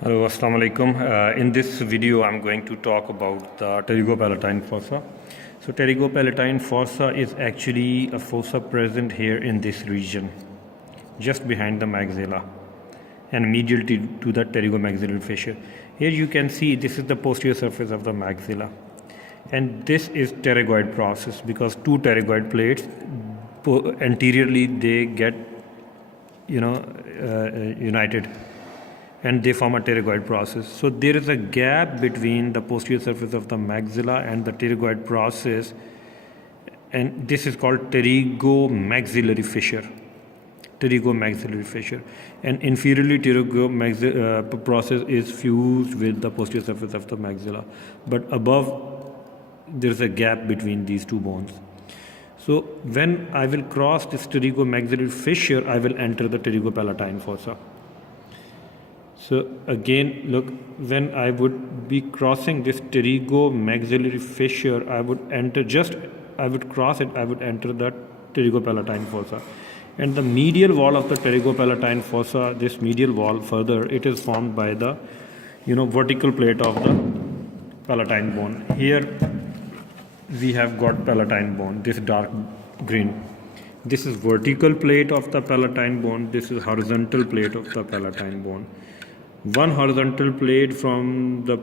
Hello, Assalamu alaikum. In this video, I'm going to talk about the Pterygopalatine fossa. So, Pterygopalatine fossa is actually a fossa present here in this region, just behind the maxilla and medial to the pterygomaxillary fissure. Here you can see this is the posterior surface of the maxilla, and this is pterygoid process because two pterygoid plates anteriorly they get united and they form a pterygoid process. So there is a gap between the posterior surface of the maxilla and the pterygoid process, and this is called pterygomaxillary fissure. Pterygomaxillary fissure. And inferiorly pterygomaxillary process is fused with the posterior surface of the maxilla, but above there is a gap between these two bones. So when I will cross this pterygomaxillary fissure, I will enter the pterygopalatine fossa. So again, look, when I would be crossing this pterygomaxillary fissure, I would cross it, I would enter the pterygopalatine fossa. And the medial wall of the pterygopalatine fossa, this medial wall further, it is formed by the, vertical plate of the palatine bone. Here we have got palatine bone, this dark green. This is vertical plate of the palatine bone, this is horizontal plate of the palatine bone. One horizontal plate from the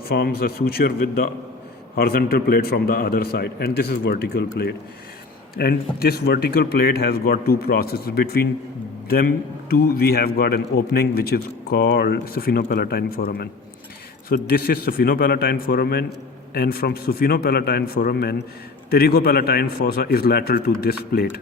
forms a suture with the horizontal plate from the other side, and this is vertical plate. And this vertical plate has got two processes. Between them two, we have got an opening which is called suphenopalatine foramen. So this is suphenopalatine foramen, and from suphenopalatine foramen, pterygopalatine fossa is lateral to this plate.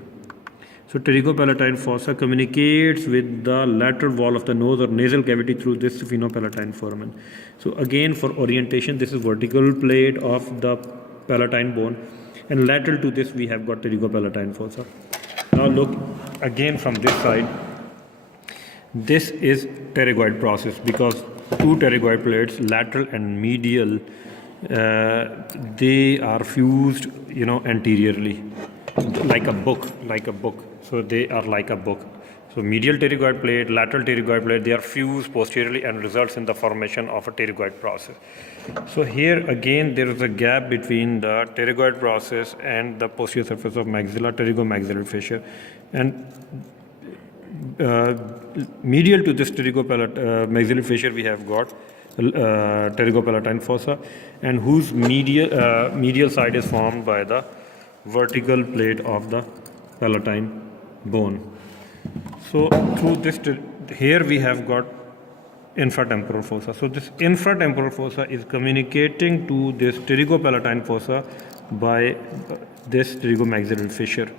So pterygopalatine fossa communicates with the lateral wall of the nose or nasal cavity through this suphenopalatine foramen. So again, for orientation, this is vertical plate of the palatine bone, and lateral to this we have got pterygopalatine fossa. Now look again from this side. This is pterygoid process because two pterygoid plates, lateral and medial, they are fused, anteriorly, like a book. So they are like a book. So medial pterygoid plate, lateral pterygoid plate, they are fused posteriorly and results in the formation of a pterygoid process. So here again there is a gap between the pterygoid process and the posterior surface of maxilla, pterygomaxillary fissure, and medial to this pterygomaxillary fissure we have got pterygopalatine fossa, and whose medial side is formed by the vertical plate of the palatine bone. So through this, here we have got infratemporal fossa. So this infratemporal fossa is communicating to this pterygopalatine fossa by this pterygomaxillary fissure.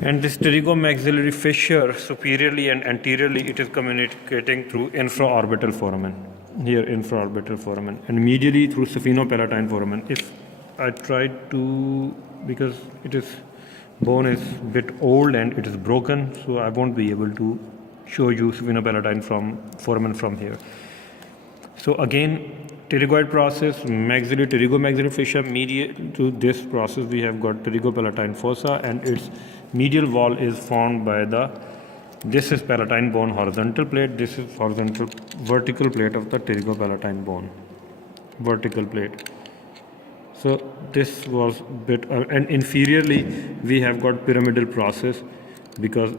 And this pterygomaxillary fissure, superiorly and anteriorly, it is communicating through infraorbital foramen. Here, infraorbital foramen, and medially through suphenopalatine foramen. If I try to, because bone is a bit old and it is broken, so I won't be able to show you suphenopalatine foramen from here. So again, pterygoid process, pterygomaxillary fissure, medial to this process we have got pterygopalatine fossa, and its medial wall is formed by this is palatine bone horizontal plate, this is vertical plate of the pterygopalatine bone, vertical plate. So this was bit, and inferiorly we have got pyramidal process because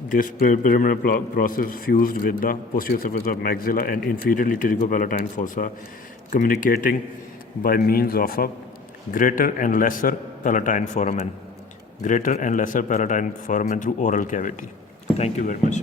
this pyramidal process fused with the posterior surface of maxilla, and inferiorly pterygopalatine fossa communicating by means of a greater and lesser palatine foramen through oral cavity. Thank you very much.